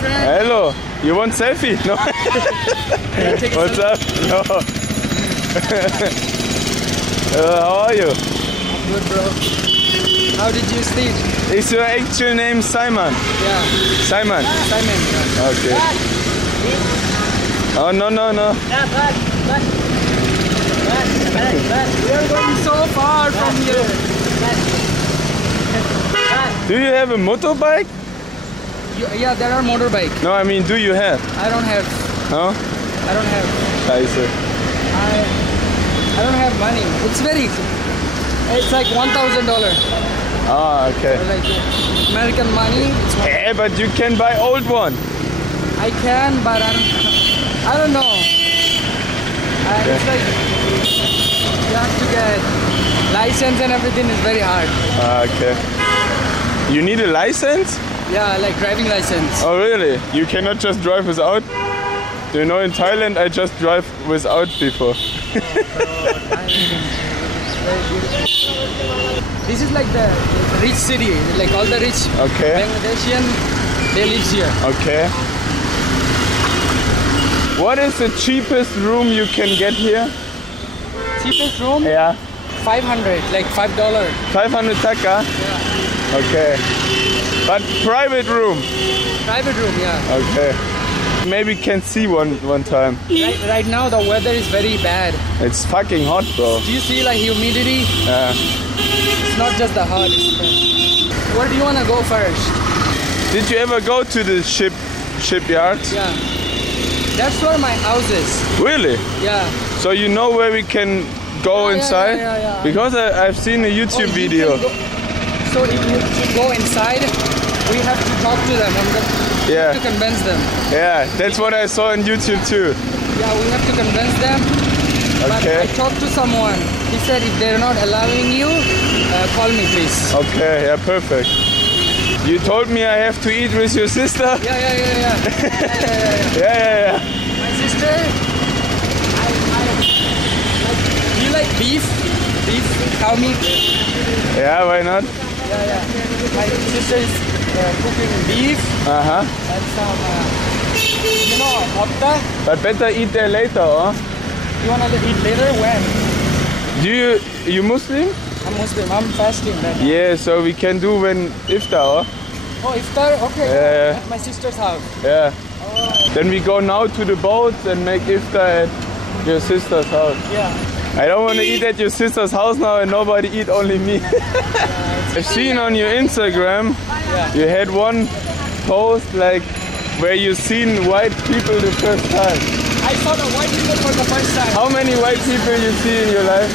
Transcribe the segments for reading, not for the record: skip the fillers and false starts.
friend. Hello. You want selfie? No. What's up? No. How are you? Good, bro. How did you sleep? Is your actual name Simon? Yeah. Simon? Simon. Yeah. Okay. Oh, no. We are going so far from here. Do you have a motorbike? Yeah, there are motorbikes. No, I mean, do you have? I don't have. No? I don't have. Scheiße. I don't have money. It's like $1,000. Ah, okay. Like American money. Yeah, but you can buy old one. I can, but I don't know. It's like you have to get license and everything is very hard. Ah, okay. You need a license? Yeah, like driving license. Oh, really? You cannot just drive without? Do you know, in Thailand I just drive without before. This is like the rich city, like all the rich Bangladeshian, they live here. Okay. What is the cheapest room you can get here? Cheapest room? Yeah. 500, like $5. 500 taka? Yeah. Okay. But private room? Private room, yeah. Okay. Maybe can see one time. Right now the weather is very bad. It's fucking hot, bro. Do you see like humidity? Yeah. It's not just the hot. Where do you want to go first? Did you ever go to the shipyard? Yeah. That's where my house is. Really? Yeah. So you know where we can go inside? Yeah. Because I've seen a YouTube video. So if you go inside, we have to talk to them and have to convince them. Yeah, that's what I saw on YouTube too. Yeah, we have to convince them. Okay. But I talked to someone. He said if they're not allowing you, call me please. Okay, yeah, perfect. You told me I have to eat with your sister? Yeah. Yeah. My sister, do you like beef? Beef, cow meat? Yeah, why not? Yeah. My sister is cooking beef and some, motta. But better eat there later, huh? You wanna eat later? When? You Muslim? I'm Muslim. I'm fasting. Right now. Yeah, so we can do when iftar, huh? Oh, iftar? Okay. Yeah. At my sister's house. Yeah. Oh. Then we go now to the boats and make iftar at your sister's house. Yeah. I don't want to eat at your sister's house now and nobody eat, only me. I've seen on your Instagram, you had one post like where you seen white people the first time. I saw the white people for the first time. How many white people you see in your life?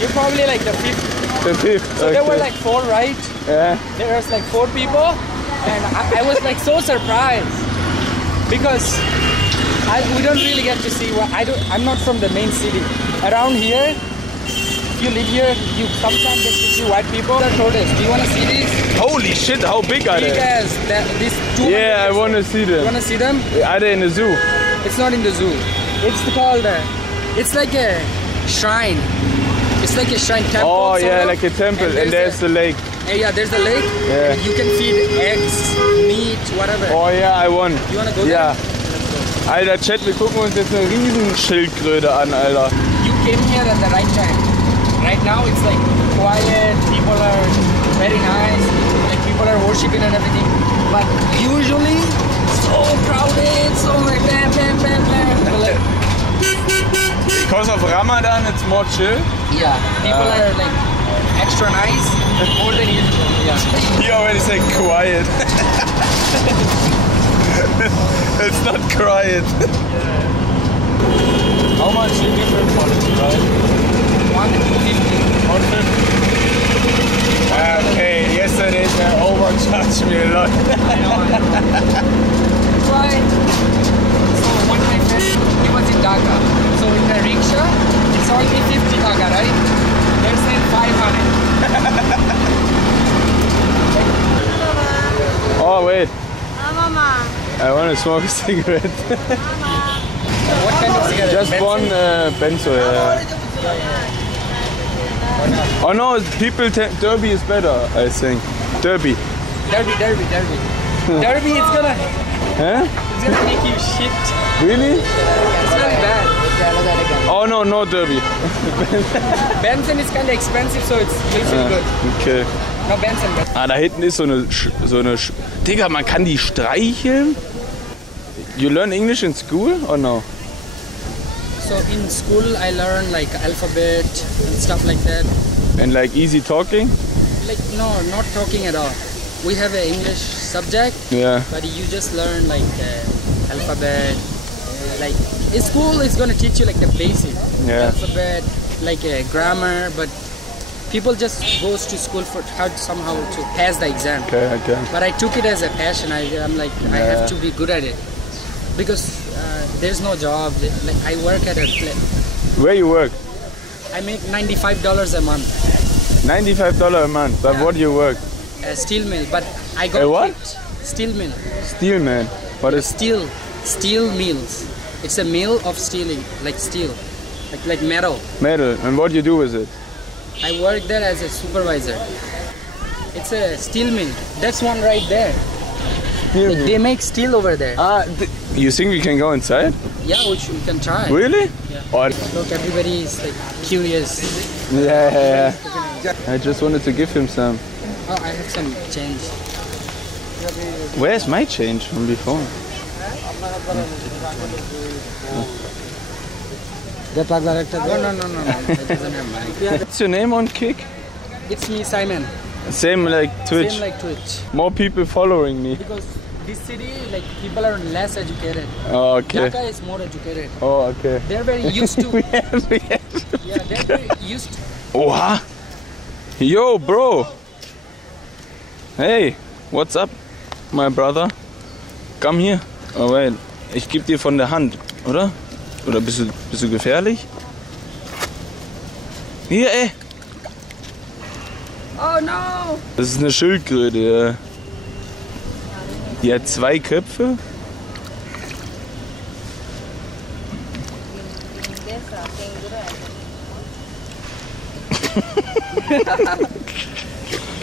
You're probably like the fifth. The fifth. So okay. there were like 4, right? Yeah. There was like 4 people, and I was like so surprised because we don't really get to see. I'm not from the main city. Around here, if you live here, you sometimes get to see white people. They told us, do you want to see these? Holy shit! How big are they? Big as these 200 Yeah, I want to see them. You want to see them? Are they in the zoo? It's not in the zoo. It's called. It's like a shrine. It's like a shrine temple. Oh yeah, of. like a temple, and there's the lake. Yeah, there's the lake. Yeah. And you can feed eggs, meat, whatever. Oh yeah, I want. You wanna go Yeah. there? Alter, Chat, wir gucken uns jetzt eine Riesenschildkröte an, Alter. You came here at the right time. Right now it's like quiet, people are very nice, like people are worshipping and everything. But usually, so crowded, so like bam. Like, Because of Ramadan, it's more chill. yeah, people are like extra nice, more than usual. Yeah. He already said quiet. It's not quiet. How much is it different for this, right? 150. 150? Okay, yesterday they overcharged me a lot. I know. That's why. So one of my friends, he was in Dhaka. So in the rickshaw, it's only 50 taka, right? They're saying 500. Oh wait, Mama. I want to smoke a cigarette. What kind of cigarette? Just Benson? one benzo, yeah. Oh no, people Derby is better, I think. Derby. Derby. Derby is gonna Huh? It's gonna make you shit. Really? It's very bad. Oh no, no derby. Benson is kind of expensive, so it's usually good. Okay. No Benson. Ah, da hinten ist so eine Digga, man kann die streicheln? You learn English in school or no? So in school I learn like alphabet and stuff like that. And like easy talking? Like no, not talking at all. We have an English subject, Yeah. but you just learn like alphabet. Like in school, it's gonna teach you like the basic alphabet, like grammar. But people just goes to school for how somehow to pass the exam. Okay, okay. But I took it as a passion. I'm like I have to be good at it because there's no job. Like I work at a place. Where you work? I make $95 a month. $95 a month. But what do you work? A steel mill, but I got A what? picked. Steel mill. Steel man. What is Steel mills. It's a mill of steeling, like steel, like metal. metal? And what do you do with it? I work there as a supervisor. It's a steel mill. That's one right there. Steel They make steel over there. Ah, you think we can go inside? Yeah, which we can try. Really? Yeah. Or Look, everybody is like curious. yeah. I just wanted to give him some. Oh, I have some change. Where's my change from before? No. I doesn't have money. What's your name on Kick? It's me, Simon. Same like Twitch. Same like Twitch. More people following me. Because this city, like people are less educated. Oh, okay. Dhaka is more educated. Oh, okay. They're very used to. we have. Yeah, they're very used to. Oha! Yo, bro! Hey, what's up, my brother? Come here. Oh, wait. Ich geb dir von der Hand, oder? Oder bist du gefährlich? Hier, ey! Oh no! Das ist eine Schildkröte, ja. Die hat 2 Köpfe.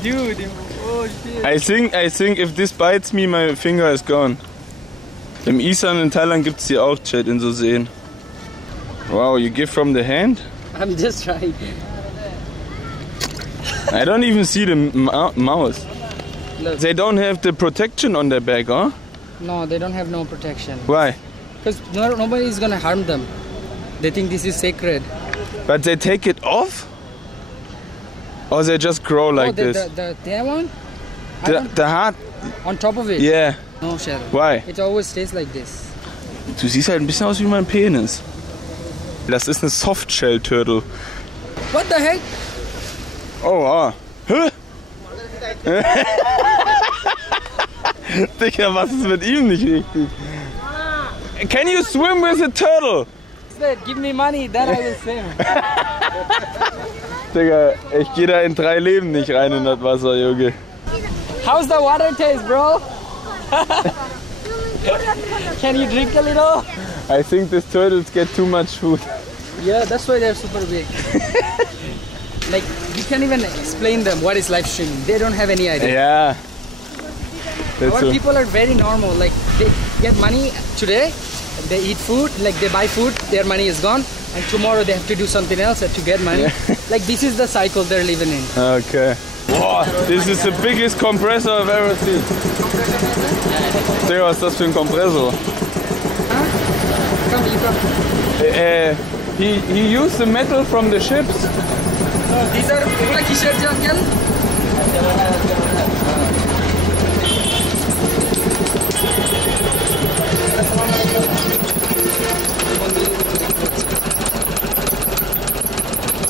Dude, oh shit. I think if this bites me, my finger is gone. Im Isan in Thailand gibt's die auch, Chat, in so Seen. Wow, you give from the hand? I'm just trying. I don't even see the mouse. Look. They don't have the protection on their back, huh? No, they don't have no protection. Why? Because nobody is gonna harm them. They think this is sacred. But they take it off? Or they just grow like this? That one? The heart? On top of it? Yeah. No, Cheryl. Why? It always stays like this. Du siehst halt ein bisschen aus wie mein Penis. Das ist eine Softshell-Turtle. What the heck? Oh, ah. Hä? Digga, was ist mit ihm nicht richtig? Can you swim with a turtle? Give me money, then I will swim. Digga, ich geh da in 3 Leben nicht rein in das Wasser, Junge. How's the water taste, bro? Can you drink a little? I think these turtles get too much food. Yeah, that's why they're super big. Like, you can't even explain them what is live streaming. They don't have any idea. Yeah. Our people are very normal. Like, they get money today, they eat food, like they buy food, their money is gone, and tomorrow they have to do something else to get money. Yeah. Like, this is the cycle they're living in. Okay. Boah, this is the biggest compressor I've ever seen. Digga, was ist das für ein Kompressor? He used the metal from the ships. These are t-shirts, uncle?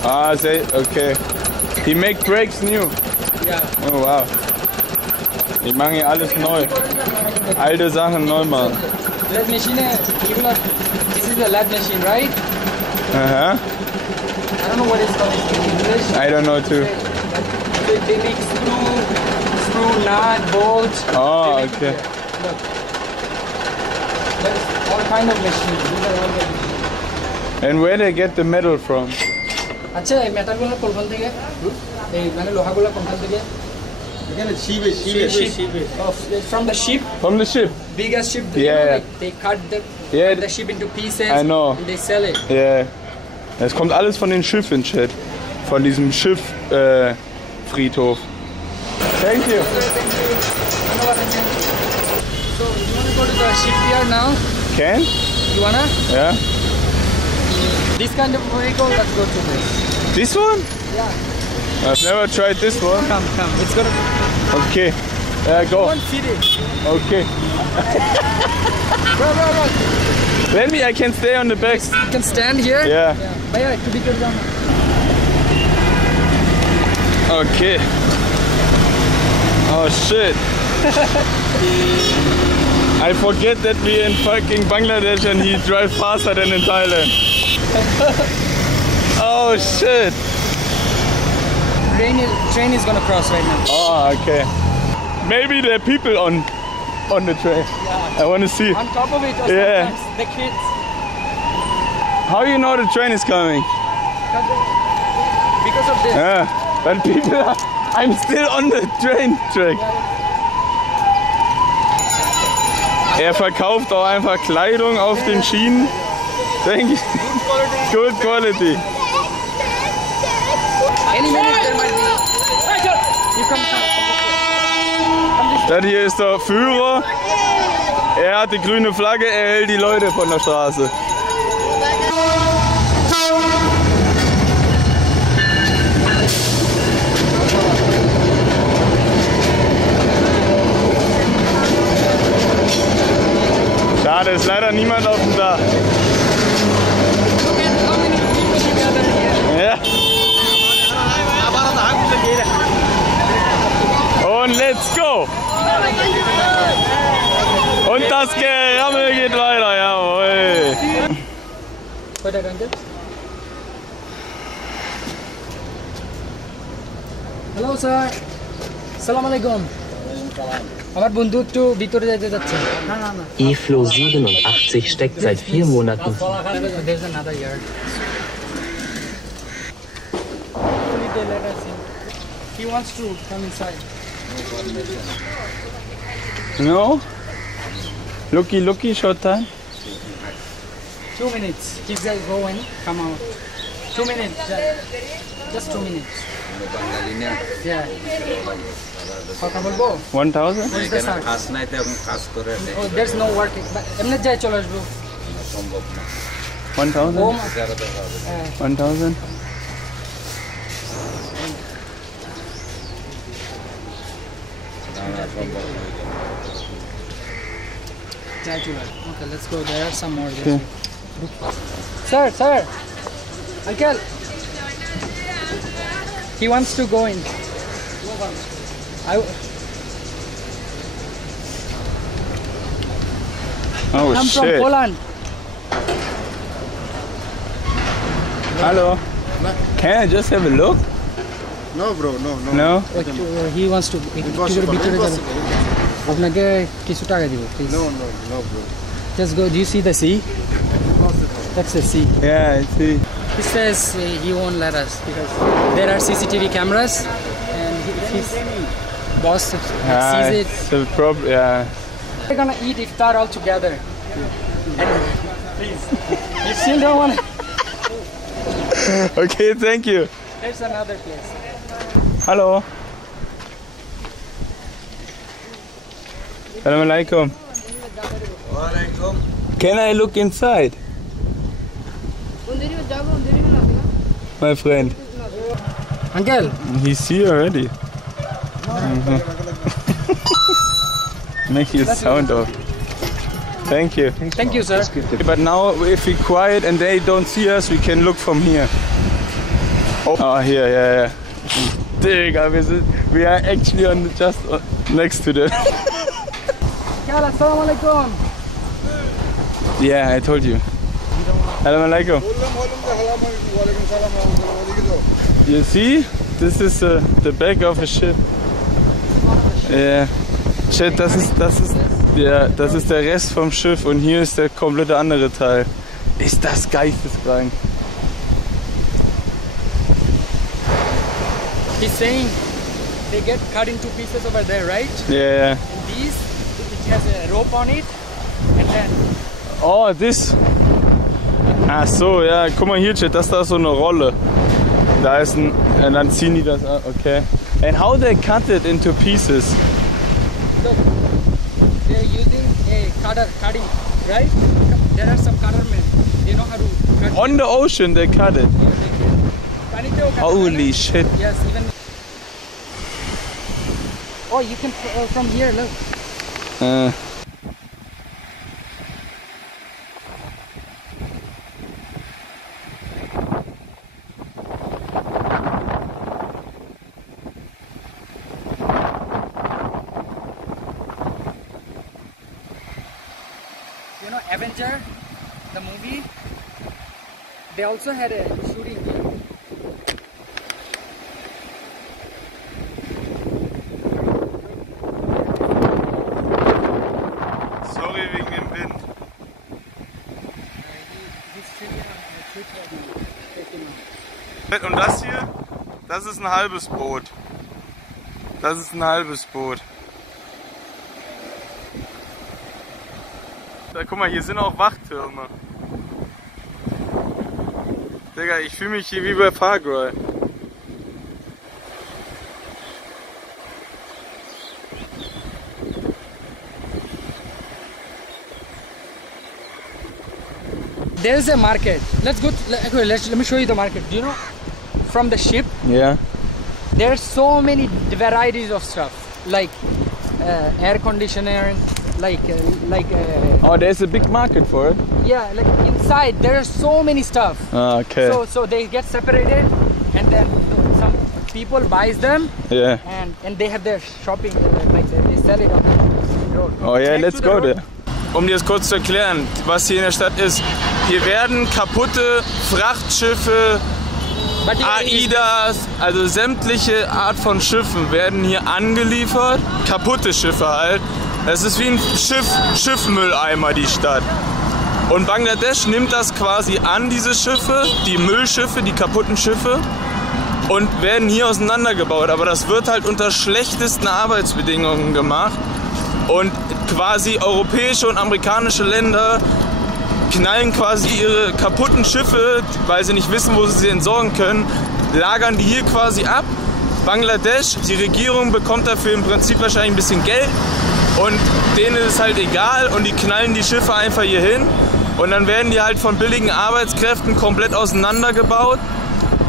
Ah, okay. He make brakes new. Yeah. Oh wow. Die machen hier alles neu. Alte Sachen neu machen. That machine, this is a lab machine, right? Uh-huh. I don't know what it's called in English. I don't know too. They make screw, nut, bolt. Oh, okay. Look. There's all kind of machines. These are all the machines. And where they get the metal from? আচ্ছা এই মেটালগুলো কোনখান থেকে এই মানে লোহাগুলো কোনখান থেকে From the ship, From the ship. biggest ship. Yeah. They cut Yeah. the ship into pieces. I know. And they sell it. Yeah. Es kommt alles von den Schiffen, Chat. Von diesem Schifffriedhof. Thank you. So you wanna go to the shipyard now? Can? You wanna? Yeah. This kind of vehicle, let's go to this. This one? Yeah. I've never tried this one. Come. It's gonna be. Okay. Go. Don't feed it. Okay. Bro. Let me, I can stay on the back. You can stand here. Yeah. Bhaiya, to be good down. Okay. Oh shit. I forget that we're in fucking Bangladesh and he drives faster than in Thailand. Oh shit. Train is gonna cross right now. Oh, okay. Maybe there are people on the train. Yeah. I want to see. On top of it, or Yeah. sometimes the kids. How you know the train is coming? Because of this. Yeah, but people are, I'm still on the train track. Er verkauft auch einfach Kleidung auf den Schienen. Denke ich. Good quality. Any minute there might be. You come. Das hier ist der Führer. Er hat die grüne Flagge, er hält die Leute von der Straße. Schade, ist leider niemand auf dem Dach. Ja. Und let's go! Und das Gerammel geht weiter, jawohl! Hello sir. Salam alaikum. আমার বন্ধু একটু ভিতরে যাইতে যাচ্ছে। E-Flow 87 steckt seit 4 Monaten. There's another yard. He wants to come inside. No? Looky, short time. 2 minutes. He's going. Come out. 2 minutes. Just 2 minutes. Yeah. কথা বলবো 1000? কাজ নাই তো এখন কাজ করে Oh, there's no work. এমনি যাই চলে আসবো। সম্ভব না 1000? 1000? যাই চলে আসবো। Okay, let's go. There are some more. Okay. Sir. Uncle. He wants to go in. Oh I'm from shit. Poland. Hello. Can I just have a look? No bro no No? He wants to. ভিতরে যাবে। আপনাকে কিছু টাকা দিব, please. No bro Just go. Do you see the sea? That's the sea. Yeah, I see. He says he won't let us because there are CCTV cameras, and if his boss sees it, It's a problem. Yeah. we're gonna eat iftar all together. Please, you still don't want. Okay, thank you. There's another place. Hello. Assalamu alaikum. ওয়ালাইকুম Can I look inside? My friend. Uncle, He's here already. Make your sound off. Thank you. thank you, sir. But now if we quiet and they don't see us, we can look from here. Oh, here, yeah. Digga, we are actually on just next to them. Assalamu alaikum. Yeah, I told you. Assalamu alaikum. You see? This is the back of a ship. Yeah. Shit, das ist der Rest vom Schiff und hier ist der komplette andere Teil. Ist das geisteskrank. He's saying they get cut into pieces over there, right? Yeah. And these, it has a rope on it, and then. Oh, this. Ach so, ja, guck mal hier, das da ist so eine Rolle. Da ist ein, und dann ziehen die das ab, okay. And how they cut it into pieces? Look, they're using a cutting, right? There are some cutter men. They know how to cut. On the ocean they cut it. Holy shit. Yes, even. Oh, you can from here, look. You know Avenger, the movie? They also had a shooting here. Sorry wegen dem Wind. Und das hier, das ist ein halbes Boot. Das ist ein halbes Boot. Da, guck mal, hier sind auch Wachtürme. Digga, ich fühle mich hier wie bei Far Cry. There is a market. Let's go. Let me show you the market. Do you know, from the ship, Yeah. there's so many varieties of stuff, like air conditioner, Oh, there's a big market for it. yeah, like inside there's so many stuff. Ah, okay. So they get separated, and then some people buys them, Yeah. and they have their shopping, like they sell it on the road. Oh yeah, Next let's to the go road. there. Um dir das kurz zu erklären, was hier in der Stadt ist. Hier werden kaputte Frachtschiffe, But AIDAs, also sämtliche Art von Schiffen werden hier angeliefert. Kaputte Schiffe halt. Das ist wie ein Schiffmülleimer, die Stadt. Und Bangladesch nimmt das quasi an, diese Schiffe, die Müllschiffe, die kaputten Schiffe, und werden hier auseinandergebaut. Aber das wird halt unter schlechtesten Arbeitsbedingungen gemacht. Und quasi europäische und amerikanische Länder knallen quasi ihre kaputten Schiffe, weil sie nicht wissen, wo sie sie entsorgen können, lagern die hier quasi ab. Bangladesch, die Regierung bekommt dafür im Prinzip wahrscheinlich ein bisschen Geld und denen ist es halt egal und die knallen die Schiffe einfach hier hin und dann werden die halt von billigen Arbeitskräften komplett auseinandergebaut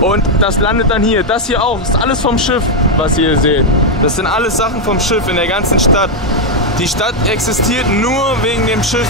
und das landet dann hier. Das hier auch, ist alles vom Schiff, was ihr hier seht. Das sind alles Sachen vom Schiff in der ganzen Stadt. Die Stadt existiert nur wegen dem Schiff.